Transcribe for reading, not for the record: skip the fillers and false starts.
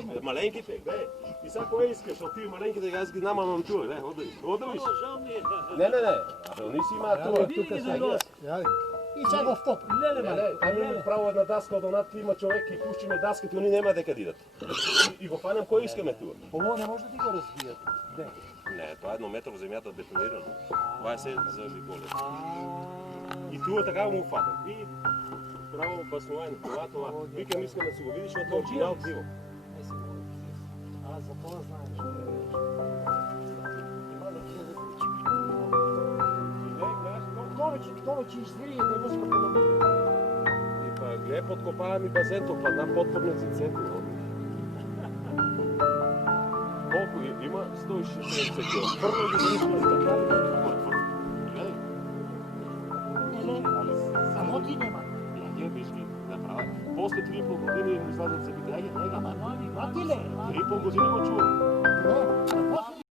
седне. Маленьките, бе. И сега кое искаш? От тия маленьките, аз ги намамам тук, бе. Ода виж. Не. Они си имаат това. Тук сега. И сега в поп. Там има право една даска от една трима човек и пущиме даската, они нема дека дидат. И го фанем кой искаме тук. Ово не може да ти го разбият. Де? Не, това е 1 метър в земята бетонирано. Това е се за голе. И тук така му фанем. И право басновено, това. Викам, искам да си го видиш, защото е оригинал диво. Не си го видиш. Аз за това знаем, че има да ти да повече извини да го спокойно. И па, гледай, подкопава ми базето, па там подпорници център. Колко има? 160 кг. Първо да видиш само ти нема. Я виж ги направя. После 3,5 години им излязат зъбите. Ама ти ле? 3,5 години го чувам.